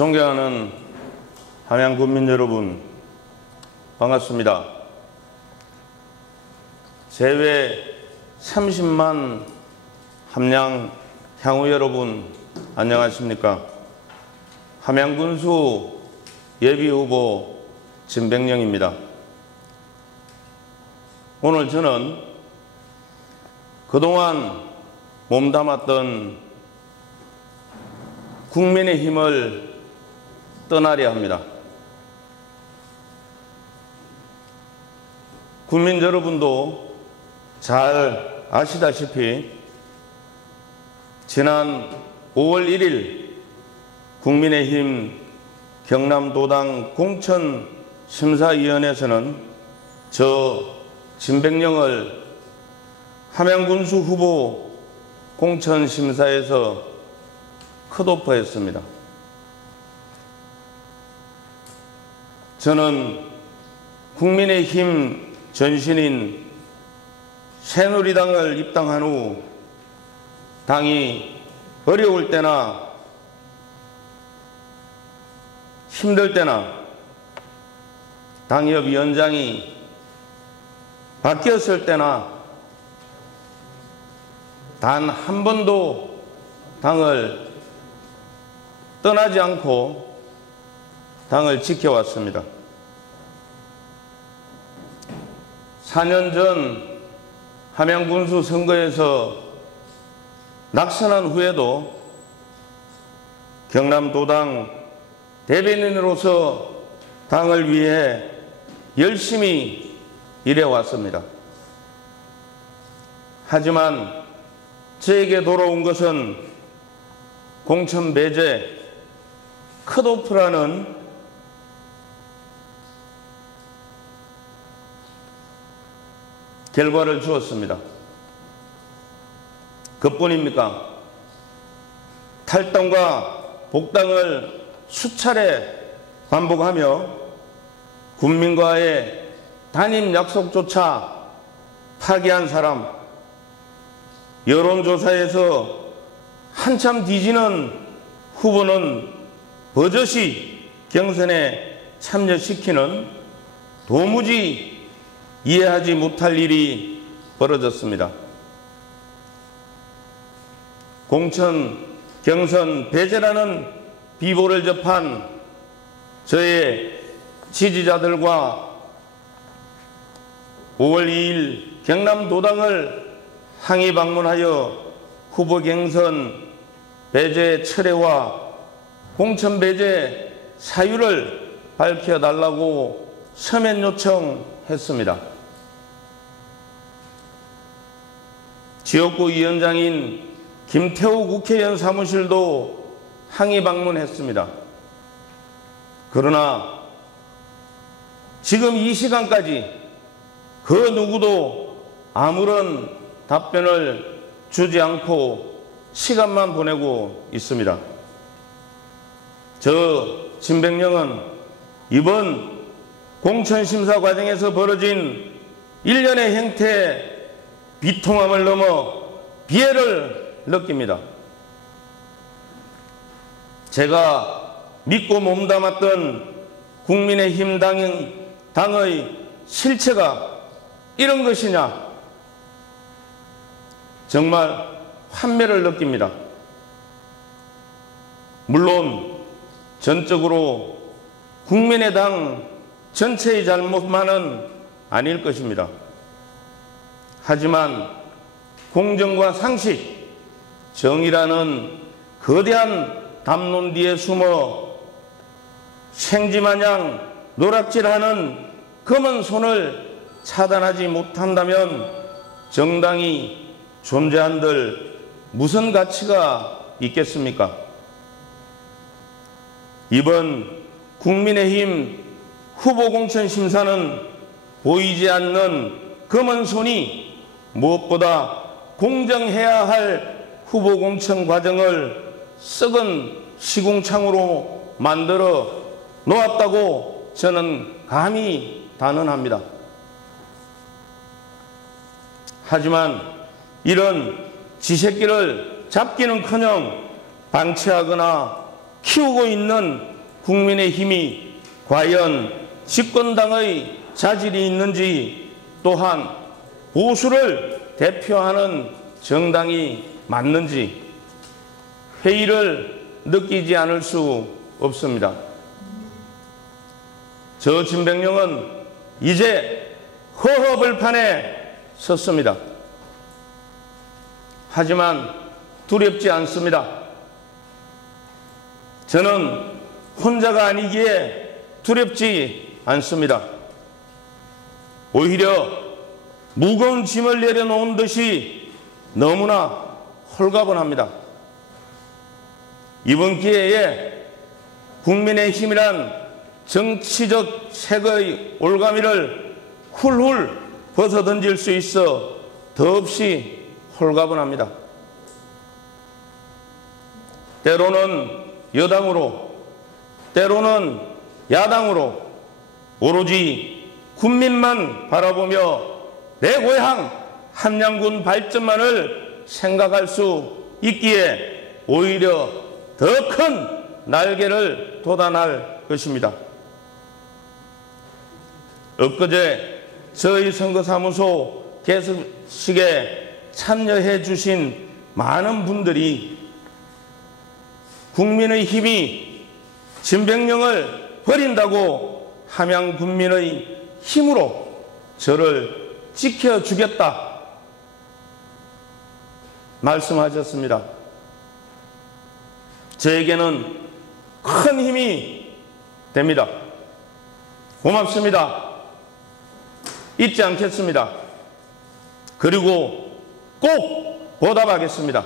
존경하는 함양 군민 여러분, 반갑습니다. 제외 30만 함양 향후 여러분, 안녕하십니까? 함양군수 예비후보 진백령입니다. 오늘 저는 그동안 몸담았던 국민의힘을 떠나려 합니다. 국민 여러분도 잘 아시다시피 지난 5월 1일 국민의힘 경남도당 공천심사위원회에서는 저 진백령을 함양군수 후보 공천심사에서 컷오프했습니다. 저는 국민의힘 전신인 새누리당을 입당한 후 당이 어려울 때나 힘들 때나 당협위원장이 바뀌었을 때나 단 한 번도 당을 떠나지 않고 당을 지켜왔습니다. 4년 전 함양군수 선거에서 낙선한 후에도 경남도당 대변인으로서 당을 위해 열심히 일해왔습니다. 하지만 저에게 돌아온 것은 공천 배제, 컷오프라는 결과를 주었습니다. 그뿐입니까? 탈당과 복당을 수차례 반복하며 국민과의 단임 약속조차 파기한 사람, 여론조사에서 한참 뒤지는 후보는 버젓이 경선에 참여시키는 도무지 이해하지 못할 일이 벌어졌습니다. 공천 경선 배제라는 비보를 접한 저의 지지자들과 5월 2일 경남도당을 항의 방문하여 후보 경선 배제 철회와 공천 배제 사유를 밝혀달라고 서면 요청했습니다. 지역구 위원장인 김태우 국회의원 사무실도 항의 방문했습니다. 그러나 지금 이 시간까지 그 누구도 아무런 답변을 주지 않고 시간만 보내고 있습니다. 저 진백령은 이번 공천심사 과정에서 벌어진 일련의 행태 비통함을 넘어 비애를 느낍니다. 제가 믿고 몸담았던 국민의힘 당의 실체가 이런 것이냐, 정말 환멸을 느낍니다. 물론 전적으로 국민의당 전체의 잘못만은 아닐 것입니다. 하지만 공정과 상식, 정의라는 거대한 담론 뒤에 숨어 생쥐마냥 노락질하는 검은 손을 차단하지 못한다면 정당이 존재한들 무슨 가치가 있겠습니까? 이번 국민의힘 후보 공천 심사는 보이지 않는 검은 손이 무엇보다 공정해야 할 후보 공천 과정을 썩은 시궁창으로 만들어 놓았다고 저는 감히 단언합니다. 하지만 이런 쥐새끼를 잡기는커녕 방치하거나 키우고 있는 국민의힘이 과연 집권당의 자질이 있는지, 또한 보수를 대표하는 정당이 맞는지 회의를 느끼지 않을 수 없습니다. 저 진백령은 이제 허허벌판에 섰습니다. 하지만 두렵지 않습니다. 저는 혼자가 아니기에 두렵지 않습니다. 오히려 무거운 짐을 내려놓은 듯이 너무나 홀가분합니다. 이번 기회에 국민의힘이란 정치적 색의 올가미를 훌훌 벗어던질 수 있어 더없이 홀가분합니다. 때로는 여당으로, 때로는 야당으로 오로지 국민만 바라보며 내 고향 함양군 발전만을 생각할 수 있기에 오히려 더 큰 날개를 돋아날 것입니다. 엊그제 저희 선거사무소 개설식에 참여해 주신 많은 분들이 국민의힘이 진백령을 버린다고 함양 군민의 힘으로 저를 지켜주겠다 말씀하셨습니다. 저에게는 큰 힘이 됩니다. 고맙습니다. 잊지 않겠습니다. 그리고 꼭 보답하겠습니다.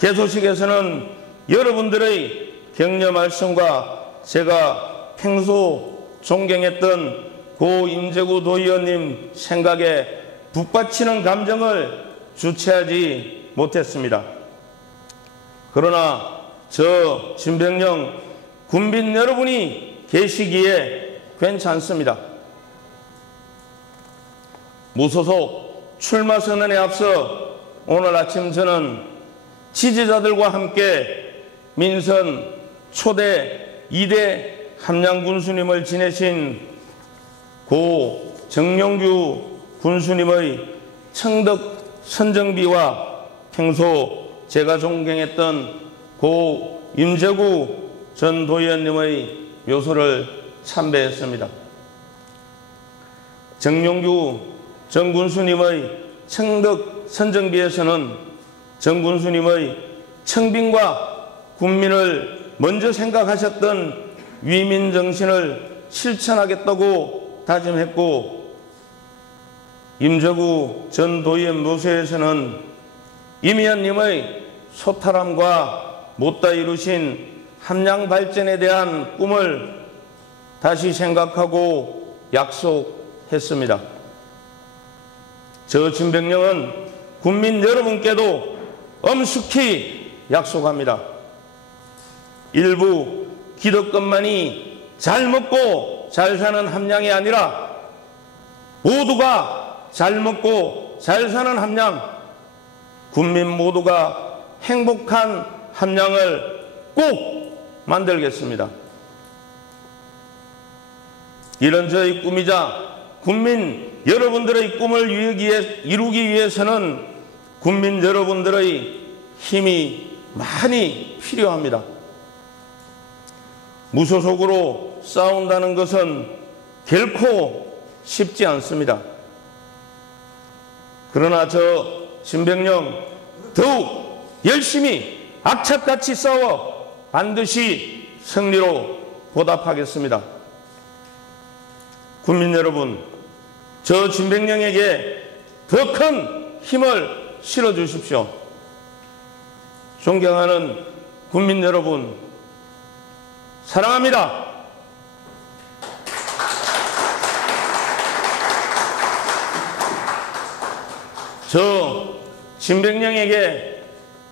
개소식에서는 여러분들의 격려 말씀과 제가 평소 존경했던 고 임재구 도의원님 생각에 북받치는 감정을 주체하지 못했습니다. 그러나 저 진백령 군민 여러분이 계시기에 괜찮습니다. 무소속 출마 선언에 앞서 오늘 아침 저는 지지자들과 함께 민선 초대 2대 함양 군수님을 지내신 고 정용규 군수님의 청덕 선정비와 평소 제가 존경했던 고 임재구 전 도의원님의 묘소를 참배했습니다. 정용규 전 군수님의 청덕 선정비에서는 전 군수님의 청빈과 국민을 먼저 생각하셨던 위민 정신을 실천하겠다고 다짐했고, 임재구 전 도의원 묘소에서는 임 의원님의 소탈함과 못다 이루신 함양 발전에 대한 꿈을 다시 생각하고 약속했습니다. 저 진백령은 국민 여러분께도 엄숙히 약속합니다. 일부 기득권만이 잘 먹고 잘 사는 함양이 아니라 모두가 잘 먹고 잘 사는 함양, 국민 모두가 행복한 함양을 꼭 만들겠습니다. 이런 저의 꿈이자 국민 여러분들의 꿈을 이루기 위해서는 국민 여러분들의 힘이 많이 필요합니다. 무소속으로 싸운다는 것은 결코 쉽지 않습니다. 그러나 저 진백령 더욱 열심히 악착같이 싸워 반드시 승리로 보답하겠습니다. 국민 여러분, 저 진백령에게 더 큰 힘을 실어주십시오. 존경하는 국민 여러분, 사랑합니다. 저 진백령에게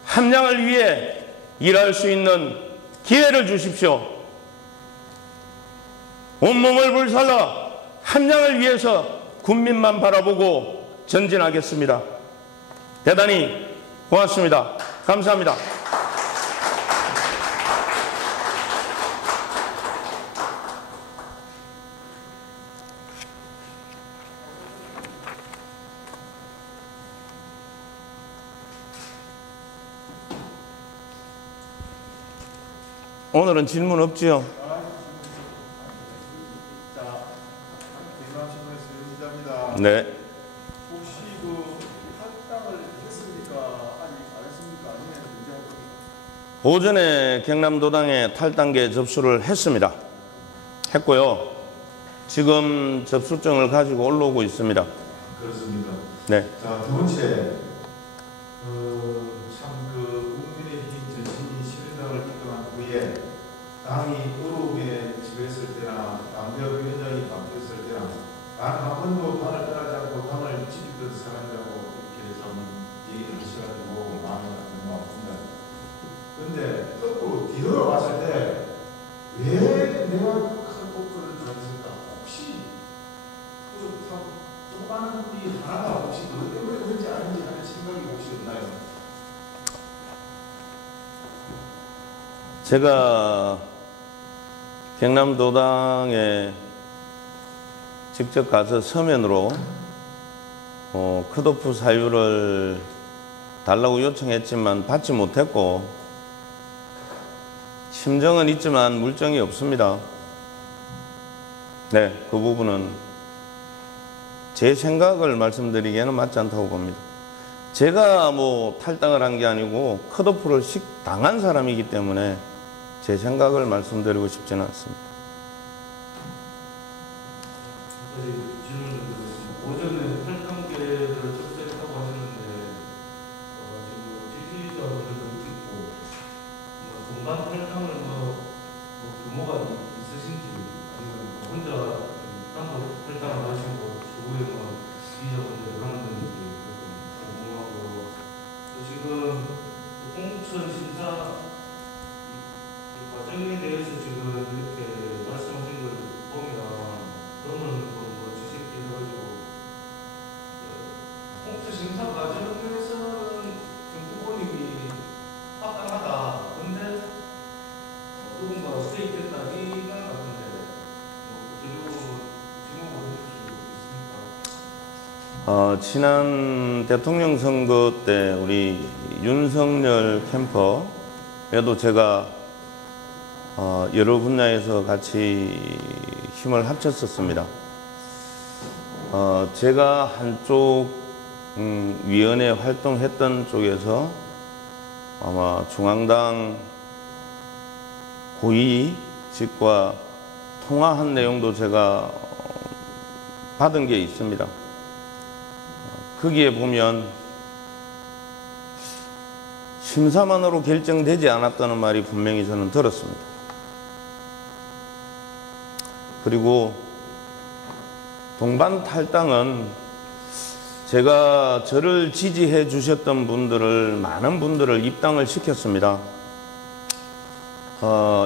함양을 위해 일할 수 있는 기회를 주십시오. 온몸을 불살라 함양을 위해서 국민만 바라보고 전진하겠습니다. 대단히 고맙습니다. 감사합니다. 오늘은 질문 없지요? 자, 대만신문의 서윤기자입니다. 네. 혹시 그 탈당을 했습니까? 아니 안 했습니까? 아니면 언제 할 겁니까? 오전에 경남도당에 탈당계 접수를 했습니다. 했고요. 지금 접수증을 가지고 올라오고 있습니다. 그렇습니다. 네. 자, 두 번째, 국민의힘 전신이 실행당을 입당한 후에 당이 어려움에 처했을 때나 당협위원장이 바뀌었을 때나 단 한 번도 당을 떠나지 않고 당을 지키던 사람이라고 이렇게 좀 얘기를 하셔가지고 마음이 아픕니다. 그런데 거꾸로 뒤돌아봤을 때 왜 내가 카드오프를 잘했을까? 혹시 그참 조그마한 일이 하나가 혹시 그것 때문에 그런지 아닌지 하는 생각이 혹시 없나요? 제가 경남도당에 직접 가서 서면으로 컷오프 사유를 달라고 요청했지만 받지 못했고, 심정은 있지만 물정이 없습니다. 네, 그 부분은 제 생각을 말씀드리기에는 맞지 않다고 봅니다. 제가 뭐 탈당을 한 게 아니고 컷오프를 당한 사람이기 때문에 제 생각을 말씀드리고 싶지는 않습니다. 오전에 탈당계를 접수했다고 하셨는데 지금 지지자분들도 있고 동반 탈당을 규모가 있으신지 아니면 혼자 단독 탈당을 하시고 추후에 지지자분들이 하는 건지 궁금하고요. 지금 공천 심사 과정에 대해서 지금 이렇게 말씀하신 걸 보면 너무 지식해가지고 공천 심사 과정에서는 지금 후보님이 합당하다. 근데 누군가 수익됐다 이 말 같은데 구체적으로 질문을 해주실 수 있습니까? 지난 대통령 선거 때 우리 윤석열 캠퍼에도 제가 여러 분야에서 같이 힘을 합쳤었습니다. 제가 한쪽 위원회 활동했던 쪽에서 아마 중앙당 고위직과 통화한 내용도 제가 받은 게 있습니다. 거기에 보면 심사만으로 결정되지 않았다는 말이 분명히 저는 들었습니다. 그리고 동반 탈당은 제가 저를 지지해 주셨던 분들을, 많은 분들을 입당을 시켰습니다.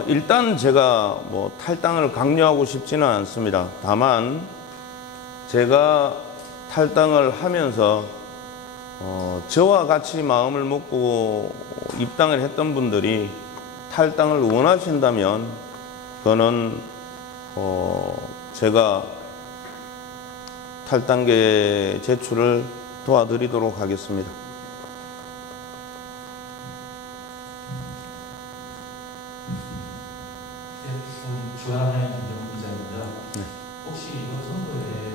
일단 제가 뭐 탈당을 강요하고 싶지는 않습니다. 다만 제가 탈당을 하면서 저와 같이 마음을 먹고 입당을 했던 분들이 탈당을 원하신다면 그거는 제가 탈당계 제출을 도와드리도록 하겠습니다. 주한의 김정훈 기자입니다. 네. 혹시 이번 선거에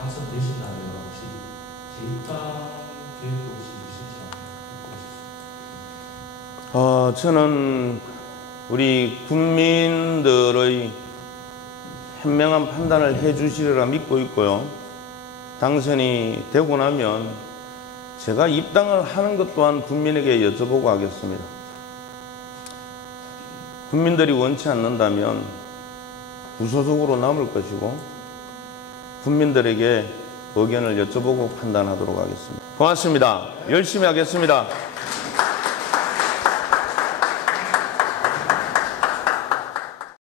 당선되신다면 혹시 재입당 계획도 혹시 있으신지 저는 우리 국민들의 현명한 판단을 해주시리라 믿고 있고요. 당선이 되고 나면 제가 입당을 하는 것 또한 국민에게 여쭤보고 하겠습니다. 국민들이 원치 않는다면 무소속으로 남을 것이고 국민들에게 의견을 여쭤보고 판단하도록 하겠습니다. 고맙습니다. 열심히 하겠습니다.